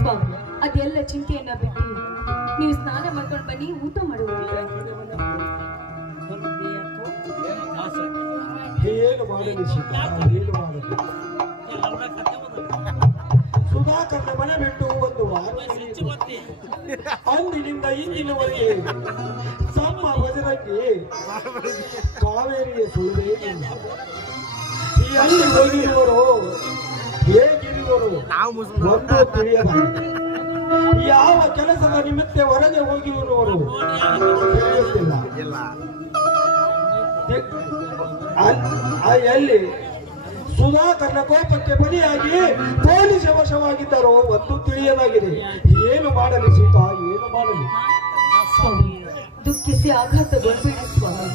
ಸ್ವಾಮಿ ಅದೆಲ್ಲ ಚಿಂತೆಯನ್ನ ಬಿಟ್ಟು ನೀವು ಸ್ನಾನ ಮಾಡ್ಕೊಂಡು ಬನ್ನಿ, ಊಟ ಮಾಡುವ. ಏನು ಮಾಡಲಿ ಸೀತಾ, ಏನು ಮಾಡಲಿ? ಸುಧಾಕರ್ನ ಮನೆ ಬಿಟ್ಟು ಒಂದು ವಾರ ಅಂದಿನಿಂದ ಇಂದಿನವರೆಗೆ ತಮ್ಮ ವಜನಕ್ಕೆ ಕಾವೇರಿಯ ಸುಳ್ಳುವೇ ಇಲ್ಲ. ಈ ಅಲ್ಲಿ ಹೋಗಿರುವರು ಹೇಗಿರುವರು ಒಂದು ತಿಳಿಯದ. ಯಾವ ಕೆಲಸದ ನಿಮಿತ್ತ ಹೊರಗೆ ಹೋಗಿರುವವರು ತಿಳಿಯುತ್ತಿಲ್ಲ. ಎಲ್ಲಿ ಸುಧಾಕರ್ನ ಕೋಪಕ್ಕೆ ಬಲಿಯಾಗಿ ಪೊಲೀಸ್ ವಶವಾಗಿದ್ದಾರೋ ಒಂದು ತಿಳಿಯಲಾಗಿದೆ. ಏನು ಮಾಡಲಿ ಸೀತಾ, ಏನು ಮಾಡಲಿ? ದುಃಖಿಸಿ ಆಘಾತಗೊಳ್ಬೇಡಿ ಸ್ವಾಮಿ,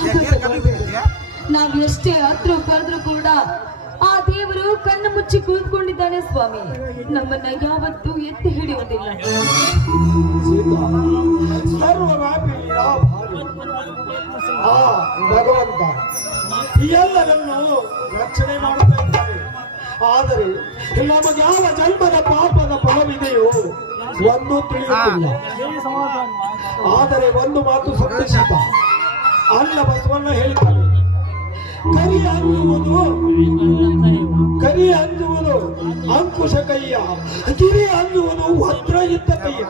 ಆಘಾತಗೊಳ್ಬೇಡಿ. ನಾವ್ ಎಷ್ಟೇ ಹತ್ರ ಕರೆದ್ರು ಕೂಡ ಆ ದೇವರು ಕಣ್ಣು ಮುಚ್ಚಿ ಕುಳಿತುಕೊಂಡಿದ್ದಾನೆ ಸ್ವಾಮಿ, ನಮ್ಮನ್ನ ಯಾವತ್ತೂ ಎತ್ತಿ ಹಿಡಿಯುವುದಿಲ್ಲ. ಸೀತಾ, ಸರ್ವವ್ಯಾಪಿ ಆ ಭಗವಂತ ಎಲ್ಲರನ್ನು ರಕ್ಷಣೆ ಮಾಡುತ್ತಾ ಇದ್ದಾರೆ. ಆದರೆ ನಮಗೆ ಯಾವ ಜನ್ಮದ ಪಾಪದ ಫಲವಿದೆಯೋ ಒಂದು ತಿಳಿಯುತ್ತಿಲ್ಲ. ಆದರೆ ಒಂದು ಮಾತು ಸತ್ಯ ಸೀತ, ಅಲ್ಲ ಬಸವಣ್ಣ ಹೇಳ್ತಾರೆ, ಕರಿ ಅಂಜುವುದು ಅಂಕುಶ ಕೈಯ, ಗಿರಿ ಅಂಜುವುದು ವಜ್ರ ಇದ್ದ ಕೈಯ.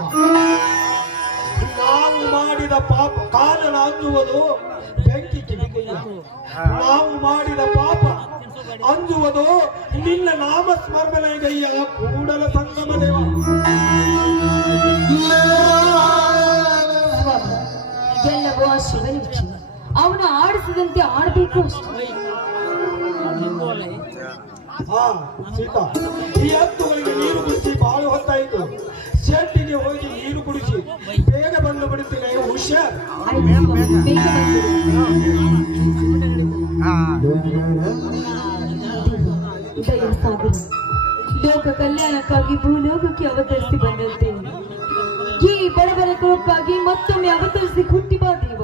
ನಾವು ಮಾಡಿದ ಪಾಪ ಕಾರಣ ಅಂಜುವುದು ಬೆಂಕಿ ಕಿಡಿಕೈಯ. ನಾವು ಮಾಡಿದ ಪಾಪ ಅಂಜುವುದು ನಿನ್ನ ನಾಮ ಸ್ಮರಣೆಗೈಯ ಕೂಡಲ ಸಂಗಮ ದೇವ. ಎಲ್ಲವೂ ಆ ಶಿವನ ವಿಚಾರ, ಅವನ ಆಡಿಸಿದಂತೆ ಆಡಬೇಕು ಅಷ್ಟೇ. ಹಾ ಸೀತಾ, ಈ ಹತ್ತುಗಳಿಗೆ ನೀರು ಕುಡಿಸಿ ಬಹಳ ಹೊತ್ತಾಯಿತು. ಶೆಟ್ಟಿಗೆ ಹೋಗಿ ನೀರು ಕುಡಿಸಿ ಬೇಗ ಬಂದು ಬಿಡುತ್ತೇನೆ, ಹುಷಾರ್. ಲೋಕ ಕಲ್ಯಾಣಕ್ಕಾಗಿ ಭೂಲೋಕಕ್ಕೆ ಅವತರಿಸಿ ಬಂದಂತೆ ಈ ಬಡವರ ಕೊರಕ್ಕಾಗಿ ಮತ್ತೊಮ್ಮೆ ಅವತರಿಸಿ ಹುಟ್ಟಿ ಬಾ ದೇವ.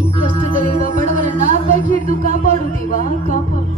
ಈ ಕಷ್ಟದಲ್ಲಿರುವ ಬಡವರನ್ನ ಕೈ ಹಿಡಿದು ಕಾಪಾಡು ದೇವ, ಕಾಪಾಡು.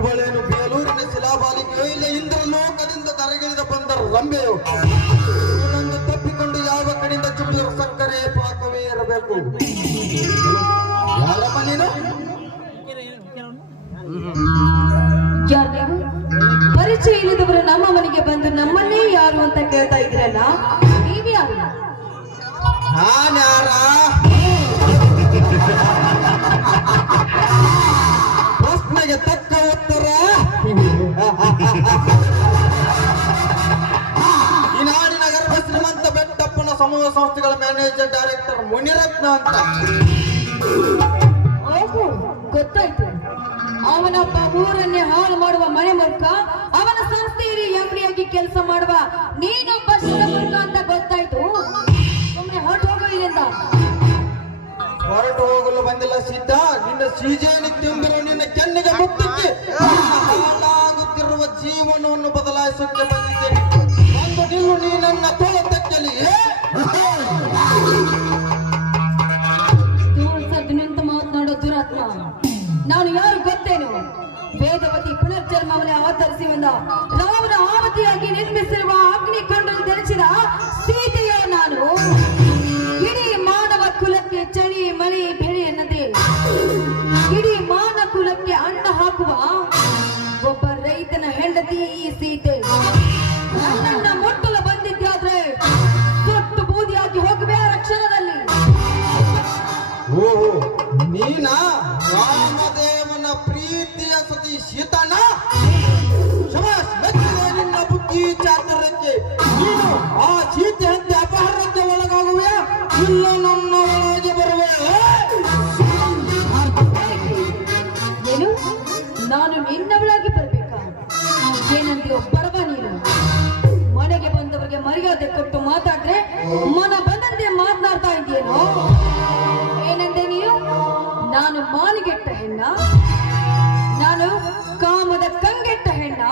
ಇವಳೇನು ಬೇಲೂರಿನ ಶಿಲಾಬಾಲಿಕೆಯೋ ಇಲ್ಲ ಇಂದ್ರಲೋಕದಿಂದ ತರಗಿಳಿದ ಬಂದ ರಂಬೆಯೋ? ಇವಳನ್ನು ತಪ್ಪಿಕೊಂಡು ಯಾವ ಕಡೆಯಿಂದ ಚುಮ್ಮಿರುವ ಸಕ್ಕರೆ ಪಾಕವೇ ಇರಬೇಕು. ಯಾರಮ್ಮ ನೀನು? ಪರಿಚಯ ಇಲ್ಲದವರು ನಮ್ಮ ಮನೆಗೆ ಬಂದು ನಮ್ಮನ್ನೇ ಯಾರು ಅಂತ ಕೇಳ್ತಾ ಇದ್ರಲ್ಲ, ನೀವ್ಯಾರು? ನಾನ್ಯಾರ? ಪ್ರಶ್ನೆಗೆ ತಕ್ಕ ಉತ್ತರ ಈ ನಾಡಿನ ಗರ್ಭ ಶ್ರೀಮಂತ ಬೆಟ್ಟಪ್ಪನ ಸಮೂಹ ಸಂಸ್ಥೆಗಳ ಮ್ಯಾನೇಜರ್ ಡೈರೆಕ್ಟರ್ ಮುನಿರತ್ನ ಅಂತ. ಓಹೋ, ಗೊತ್ತಾಯ್ತು. ಅವನೊಬ್ಬ ಊರನ್ನೇ ಹಾಳು ಮಾಡುವ ಮನೆ ಮೂರ್ಖ, ಅವನ ಸಂಸ್ಥೆಯಲ್ಲಿ ಎಂಡಿಯಾಗಿ ಕೆಲಸ ಮಾಡುವ ನೀನೊಬ್ಬ ಶಿವಮೂರ್ಖ ಅಂತ ಗೊತ್ತಾಯ್ತು. ಸುಮ್ಮನೆ ಹೊರಟು ಹೋಗು ಇಲ್ಲಿಂದ. ಹೊರಟು ಹೋಗಲು ಬಂದಿಲ್ಲ ಸಿದ್ಧ, ನಿನ್ನ ಸೀಜೆಯನ್ನು ತಿಂದರು ನಿನ್ನ ಕೆನ್ನಿಗೆ ಮುತ್ತಕ್ಕೆ ಹಾಳಾಗುತ್ತಿರುವ ಜೀವನವನ್ನು ಬದಲಾಯಿಸಕ್ಕೆ ಬಂದಿದ್ದೇನೆ. ಒಂದು ನಿಲ್ಲು, ನೀ ನನ್ನ ತೋಳ ತೆಕ್ಕಲಿ. ನಿಂತು ಮಾತನಾಡೋ ದುರಾತ್ಮ, ನಾನು ಯಾರು ಗೊತ್ತೇನು? ವೇದವತಿ ಪುನರ್ಜನ್ಮವನ್ನೇ ಅವತರಿಸಿ ಬಂದ ರಾಮನ ಆವತಿಯಾಗಿ ನಿರ್ಮಿಸಿರುವ ಅಗ್ನಿಕೊಂಡನ್ನು ಧರಿಸಿದ ಸೀತೆಯ ನಾನು. ಇಡೀ ಮಾನವ ಕುಲಕ್ಕೆ ಚಳಿ ಮಳಿ ಬೆಳೆ ಎನ್ನದೆ ಇಡೀ ಮಾನವ ಕುಲಕ್ಕೆ ಅನ್ನ ಹಾಕುವ ಒಬ್ಬ ರೈತನ ಹೆಂಡತಿ ಈ ಸೀತೆ. ನನ್ನ ಮುಟ್ಟಲು ಬಂದಿದ್ದಾದ್ರೆ ಸುಟ್ಟು ಬೂದಿಯಾಗಿ ಹೋಗುವೆ ಆ ಕ್ಷಣದಲ್ಲಿ. ಓಹೋ, ನೀನಾ ರಾಮದೇವನ ಪ್ರೀತಿಯ ಸತಿ ಸೀತಣ್ಣ? ಶಬಾಷ್, ಮೆಚ್ಚಿದೆ ನಿನ್ನ ಇಲ್ಲ ನನ್ನ ಒಳಗೆ ಬರುವ ಏನು ನಾನು ನಿನ್ನವಳಾಗಿ ಬರ್ಬೇಕಾ? ಏನಂತೀಯೋ ಬರವ ನೀನು. ಮನೆಗೆ ಬಂದವರಿಗೆ ಮರ್ಯಾದೆ ಕೊಟ್ಟು ಮಾತಾಡ್ರೆ ಮನ ಬಂದಂತೆ ಮಾತನಾಡ್ತಾ ಇದೆಯೇನೋ? ಏನಂದೆ ನೀನು? ನಾನು ಮಾನಿಗೆಟ್ಟ ಹೆಣ್ಣ? ನಾನು ಕಾಮದ ಕಂಗೆಟ್ಟ ಹೆಣ್ಣ?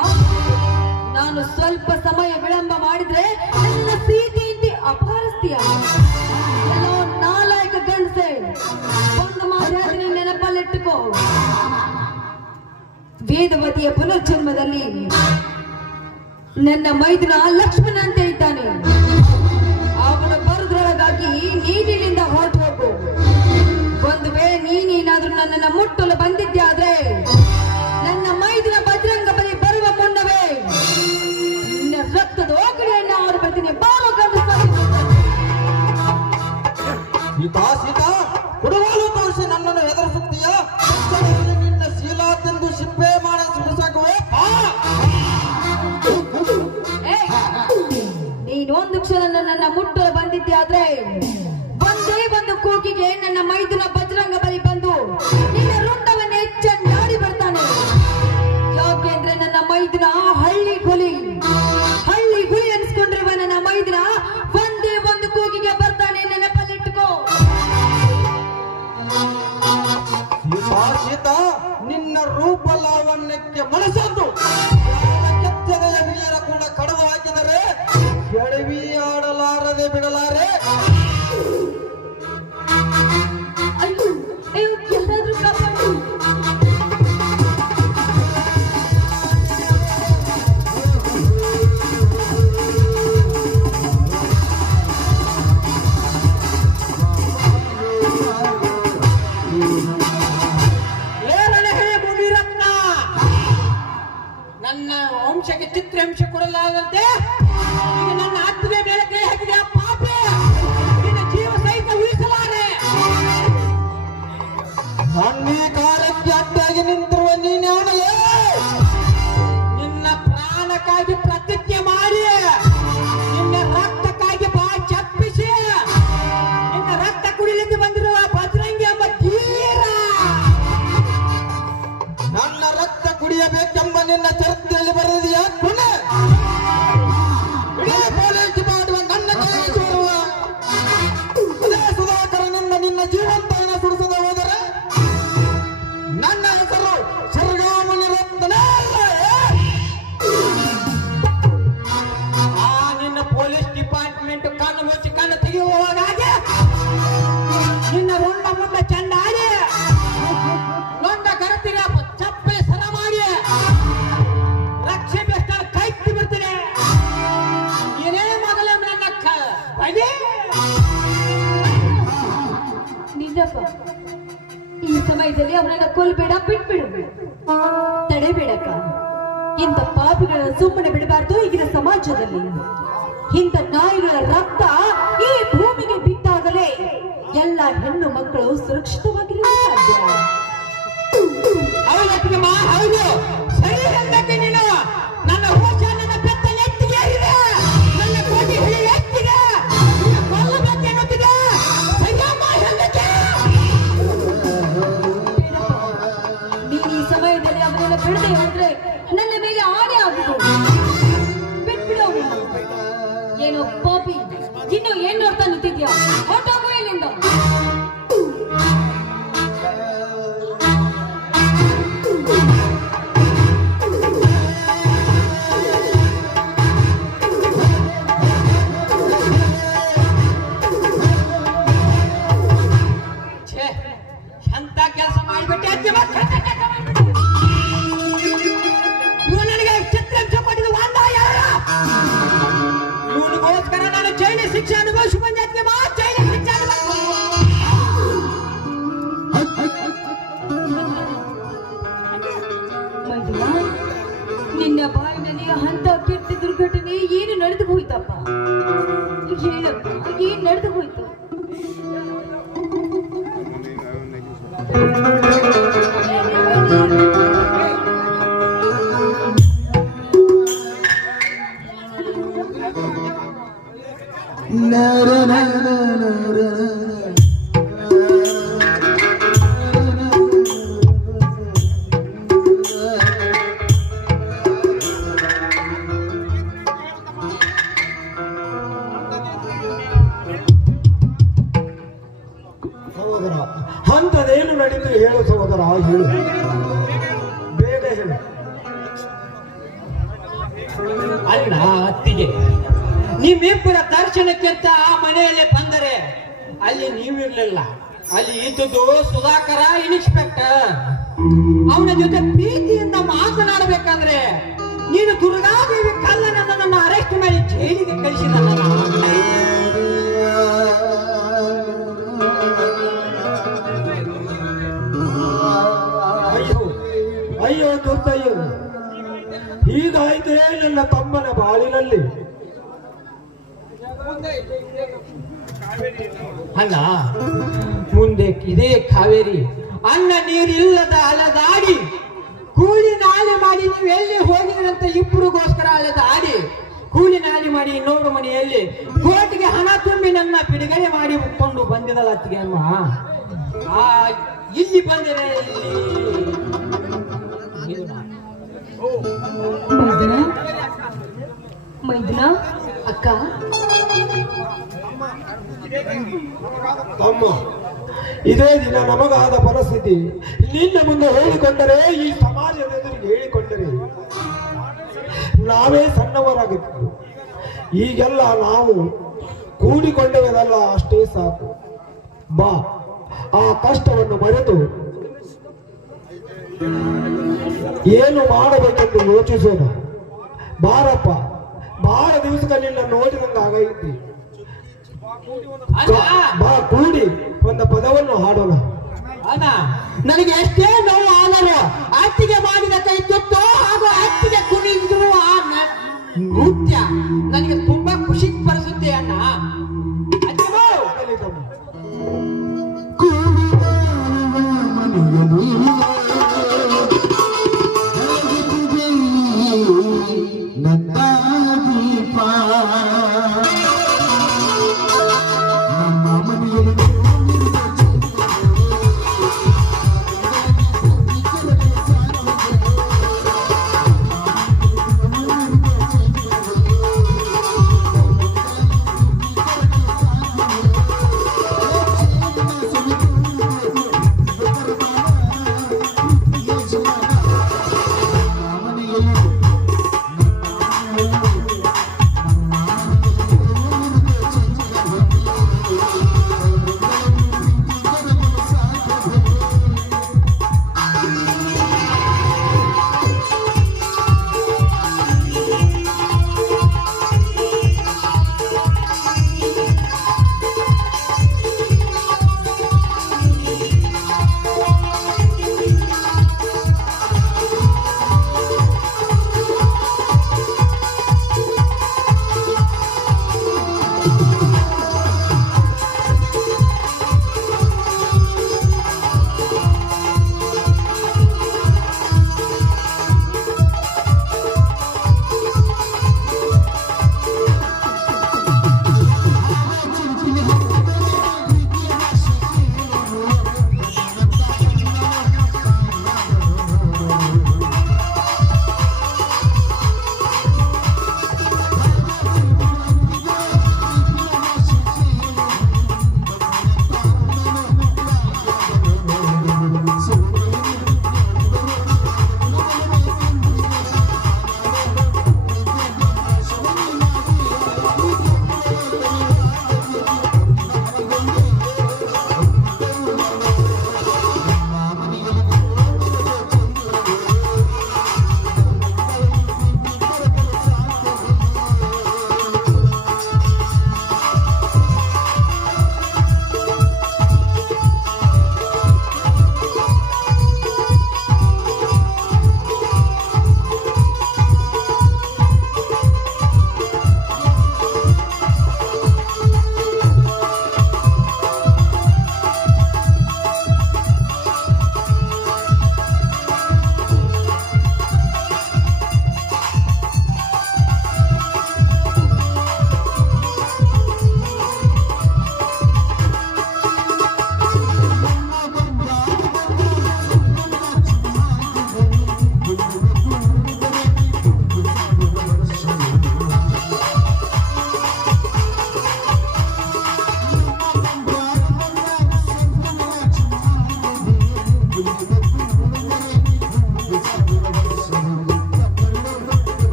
ನಾನು ಸ್ವಲ್ಪ ಸಮಯ ವಿಳಂಬ ಮಾಡಿದ್ರೆ ನನ್ನ ಪ್ರೀತಿಯಿಂದ ಅಪಹರಿಸ್ತೀಯ? ಎಲ್ಲೋ ನಾಲಾಯಕ ಗಂಡಸೆ, ಒಂದು ಮಾತಾಡಿದ್ರೆ ನೆನಪಲ್ಲಿಟ್ಟುಕೋ. ವೇದವತಿಯ ಪುನರ್ಜನ್ಮದಲ್ಲಿ ನನ್ನ ಮೈದುನ ಲಕ್ಷ್ಮಣ ಅಂತ ಇದ್ದಾನೆ. ಅವನು ಬರುದ್ರೊಳಗಾಗಿ ನೀನಿಲ್ಲಿಂದ ಹೊರಟು ಹೋಗು. ಒಂದು ವೇಳೆ ನೀನೇನಾದ್ರೂ ನನ್ನನ್ನು ಮುಟ್ಟಲು ಬಂದಿದ್ದೆ ನನ್ನ ಮೈದುನ ಬಜರಂಗ ಬಲಿ ಬರುವ ಮುನ್ನವೇ ನಿನ್ನ ರಕ್ತದ ಓಕಳಿಯನ್ನು ಅವರು ಬರ್ತೀನಿ. ಬಾರೋ ಗಂಡಸ. ಸೀತಾ ಸೀತಾ ಕೊಡುವಾಲು ತೋರಿಸಿ ನನ್ನನ್ನು ಹೆದರಿಸುತ್ತೀಯ? ನಿನ್ನ ಶೀಲಾ ತಿಂದು ಸಿಪ್ಪೆ ಮಾಡಿ ಸುಡಿಸಾಕುವೆ. ನೀನೊಂದು ಕ್ಷಣ ನನ್ನನ್ನ ಮುಟ್ಟಲು ಬಂದಿದ್ದೆ ಆದ್ರೆ ಒಂದೇ ಒಂದು ಕೂಗಿಗೆ ನನ್ನ ಮೈದುನ ಬಜರಂಗ ಬಲಿ ಬಂದು ನಿನ್ನ ರುಂಡವನ್ನು ಹೆಚ್ಚಾಡಿ ಬರ್ತಾನೆ. ಯಾಕೆಂದ್ರೆ ನನ್ನ ಮೈದುನ ಹಳ್ಳಿ ಹುಲಿ ಅನ್ಸ್ಕೊಂಡಿರುವ ನನ್ನ ಮೈದುನ ಒಂದೇ ಒಂದು ಕೂಗಿಗೆ ಬರ್ತಾನೆ. ನೆನಪಲ್ಲಿಟ್ಟುಕೋ. ಸೀತಾ ಸೀತಾ ನಿನ್ನ ರೂಪ ಲಾವಣ್ಯಕ್ಕೆ ಮನಸ್ಸೊಂದು ಕೆತ್ತನೆಯ ಹಿರಿಯರ ಕೂಡ ಕಡವು ಹಾಕಿದರೆ ಕೆಡವಿ ಆಡಲಾರದೆ ಬಿಡಲಾರೆ. ಅಯ್ಯೋ ಅಯ್ಯೋ, ಯಾರಾದ್ರೂ ಕಾಪಾಡಿ. ನನ್ನ ವಂಶಕ್ಕೆ ಚಿತ್ರಹಿಂಸೆ ಕೊಡಲಾಗದಂತೆ ಈಗ ನನ್ನ ಆತ್ಮೆ ಮೇಲೆ ಕೈ ಹಾಕಿದೆ ಪಾಪೆ. ನಿನ್ನ ಜೀವ ಸಹಿತ ಉಳಿಸಲಾರೆ. ನನ್ನೀ ಕಾಲಕ್ಕೆ ಅಡ್ಡಾಗಿ ನಿಂತಿರುವ ನೀನ್ಯಾಣಲೇ? ನಿನ್ನ ಪ್ರಾಣಕ್ಕಾಗಿ ಪ್ರತಿಜ್ಞೆ ಮಾಡಿ ನಿನ್ನ ರಕ್ತಕ್ಕಾಗಿ ಬಾ ಚಪ್ಪಿಸಿ ನಿನ್ನ ರಕ್ತ ಕುಡಿಲಿಕ್ಕೆ ಬಂದಿರುವ ಬಜರಂಗಿ ಎಂಬ ಧೀರ ನನ್ನ ರಕ್ತ ಕುಡಿಯಬೇಕೆಂಬ ನಿನ್ನ ಚರಿತ್ರೆಯಲ್ಲಿ ಬರೆದಿದೆಯಾ? ಪುನಃ ಪೊಲೀಸ್ ಮಾಡುವ ನನ್ನ ಕೈಗೆ ಸೇರುವ ಅದೇ ಸುಧಾಕರನಿಂದ ನಿನ್ನ ಜೀವಂತನ ಸುಡಿಸದೆ ಹೋದರೆ ನನ್ನ ಹೆಸರು ಸರ್ಗಾಮನಿ ರತ್ನನೇ ಅಲ್ಲ. ಆ ನಿನ್ನ ಪೊಲೀಸ್ ಡಿಪಾರ್ಟ್ಮೆಂಟ್ ಕಣ್ಣು ಮುಚ್ಚಿ ಕಣ್ಣು ತೆಗೆಯುವಾಗ ನಿನ್ನ ರುಂಡ ಮುಂಡ ಚಂಡಾಡಿ ನೊಂಡ ಕರತಿಗೆ ಚಪ್ಪಲಿ ಸರ ಮಾಡಿ ರಕ್ಷೆ ಬೆಷ್ಟ ಕೈತ್ತಿ ಬಿಡ್ತೀನಿ. ಏನೇ ಮೊದಲೇ ನನ್ನ ಬಗೆ ನಿಜಪ್ಪ, ಈ ಸಮಯದಲ್ಲಿ ಅವನನ್ನ ಕೊಲ್ಬೇಡ, ಬಿಟ್ಬಿಡು, ತಡೆಬೇಡಕ್ಕ. ಇಂಥ ಪಾಪಿಗಳನ್ನ ಸುಮ್ಮನೆ ಬಿಡಬಾರ್ದು. ಈಗಿನ ಸಮಾಜದಲ್ಲಿ ಇಂಥ ನಾಯಿಗಳ ರಕ್ತ ಈ ಭೂಮಿಗೆ ಬಿಟ್ಟಾಗಲೇ ಎಲ್ಲ ಹೆಣ್ಣು ಮಕ್ಕಳು ಸುರಕ್ಷಿತವಾಗಿರಲು ಸಾಧ್ಯ. ಹೌದಮ್ಮ, ಹೌದು, ಸರಿ ಅಂದಕ್ಕೆ ನೀನು. ನನ್ನ ರೋಷ ನನ್ನ ಬೆತ್ತಲೆ ಎತ್ತಿಗೆ ಇದೆ, ನನ್ನ ಕೋಟಿ ಹಿಡಿ ಎತ್ತಿಗೆ ಕೊಲ್ಲಬೇಕು ಎನ್ನುತ್ತಿದೆ. ಸರಿಯಮ್ಮ ಎಂದಕ್ಕೆ ನೀನು ಈ ಸಮಯದಲ್ಲಿ ಅವನನ್ನ ಬಿಡದೆ ಹೋದ್ರೆ ನನ್ನ ಮೇಲೆ ಆಣೆ ಆಗುದು. ಬಿಟ್ಬಿಡು ಅವನನ್ನು. ಏನೋ ಪಾಪಿ, ಇನ್ನು ಏನ್ ನೋಡ್ತಾ ನಿಂತಿದ್ಯಾ? ಹೊರಟೋಗು ಇಲ್ಲಿಂದ. ಎಂತ ಕೆಲಸ ಮಾಡಿಬಿಟ್ಟೆ ಅಜ್ಜಿ. ಇವು ನನಗೆ ಚಿತ್ರಹಿಂಸ ಕೊಟ್ಟಿದ್ದು ಒಂದ ಯಾರ? ಇವನಿಗೋಸ್ಕರ ನಾನು ಜೈಲು ಶಿಕ್ಷೆ ಅನುಭವಿಸಿ ಬಂದೆ ಅಜ್ಜಿ. ಜೈಲು ಶಿಕ್ಷೆ ಮೈದುನ, ನಿನ್ನ ಬಾಯಿನಲ್ಲಿ ಅಂತ ಕೆಟ್ಟ ದುರ್ಘಟನೆ ಏನು ನಡೆದು ಹೋಯ್ತಪ್ಪ? ಹೇಳಪ್ಪ, ಏನ್ ನಡೆದು ಹೋಯ್ತು? ನರ ನರ ಸಹೋದರ, ಅಂಥದ್ದೇನು ನಡೀತು ಹೇಳು ಸಹೋದರ, ಹೇಳು, ಬೇಗ ಹೇಳು. ಅಲ್ಲ ಅತ್ತಿಗೆ, ನಿಮ್ಮಿಬ್ಬರ ದರ್ಶನಕ್ಕೆ ಅಂತ ಆ ಮನೆಯಲ್ಲಿ ಬಂದರೆ ಅಲ್ಲಿ ನೀವಿರ್ಲಿಲ್ಲ. ಅಲ್ಲಿ ಇದ್ದುದು ಸುಧಾಕರ ಇನ್ಸ್ಪೆಕ್ಟರ್. ಅವನ ಜೊತೆ ಪ್ರೀತಿಯಿಂದ ಮಾತನಾಡಬೇಕಂದ್ರೆ ನೀನು ದುರ್ಗಾದೇವಿ ಕಲ್ಲನನ್ನ ಅರೆಸ್ಟ್ ಮಾಡಿ ಜೈಲಿಗೆ ಕಳಿಸಿದ. ಅಯ್ಯೋ ಅಯ್ಯೋ ದುರ್ದಯ್ಯೋ, ಹೀಗಾಯ್ತೇ ನನ್ನ ತಮ್ಮನ ಬಾಳಿನಲ್ಲಿ. ಅಲ್ಲ, ಮುಂದೆ ಇದೇ ಕಾವೇರಿ ಅನ್ನ ನೀರಿಲ್ಲದ ಅಲೆದಾಡಿ ಕೂಲಿ ನಾಲಿ ಮಾಡಿ ನೀವು ಎಲ್ಲಿ ಹೋಗಿದ್ರಂತ ಇಬ್ಬರಿಗೋಸ್ಕರ ಅಲೆದಾಡಿ ಕೂಲಿ ನಾಲಿ ಮಾಡಿ ಇನ್ನೊಬ್ರು ಮನೆಯಲ್ಲಿ ಕೋಟಿಗೆ ಹಣ ತುಂಬಿ ನನ್ನ ಬಿಡುಗಡೆ ಮಾಡಿ ಕೊಂಡು ಬಂದಿದಲ್ಲ ಅತ್ತಿಗೆ ಅಮ್ಮ. ಆ ಇಲ್ಲಿ ಬಂದಿದೆ ಮೈದುನ ಅಕ್ಕ, ತಮ್ಮ, ಇದೇ ದಿನ ನಮಗಾದ ಪರಿಸ್ಥಿತಿ ನಿನ್ನ ಮುಂದೆ ಹೇಳಿಕೊಂಡರೆ, ಈ ಸಮಾಜದ ಎದುರಿಗೆ ಹೇಳಿಕೊಂಡರೆ ನಾವೇ ಸಣ್ಣವರಾಗಿತ್ತು. ಈಗೆಲ್ಲ ನಾವು ಕೂಡಿಕೊಂಡವೆಲ್ಲ ಅಷ್ಟೇ ಸಾಕು. ಬಾ, ಆ ಕಷ್ಟವನ್ನು ಮರೆತು ಏನು ಮಾಡಬೇಕೆಂದು ಯೋಚಿಸೋಣ. ಬಾರಪ್ಪ, ಬಹಳ ದಿವಸಗಳಿಂದ ನೋಡಿದಂಗ ಆಗೈತಿ. ಬಾ, ಕೂಡಿ ಒಂದು ಪದವನ್ನು ಹಾಡೋಣ. ನನಗೆ ಎಷ್ಟೇ ನೋವು ಆದರೂ ಅತ್ತಿಗೆ ಮಾಡಿದ ಕೈ ತುತ್ತು ಹಾಗೂ ಅತ್ತಿಗೆ ಕುಣಿದ್ರು ಆ ನೃತ್ಯ ನನಗೆ ತುಂಬಾ ಖುಷಿ ಪಡಿಸುತ್ತೆ ಅಣ್ಣ.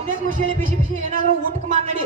ಇದೇ ಖುಷಿಯಲ್ಲಿ ಬಿಸಿ ಬಿಸಿ ಏನಾದ್ರು ಊಟಕ್ಕೆ ಮಾಡಿ ನಡಿ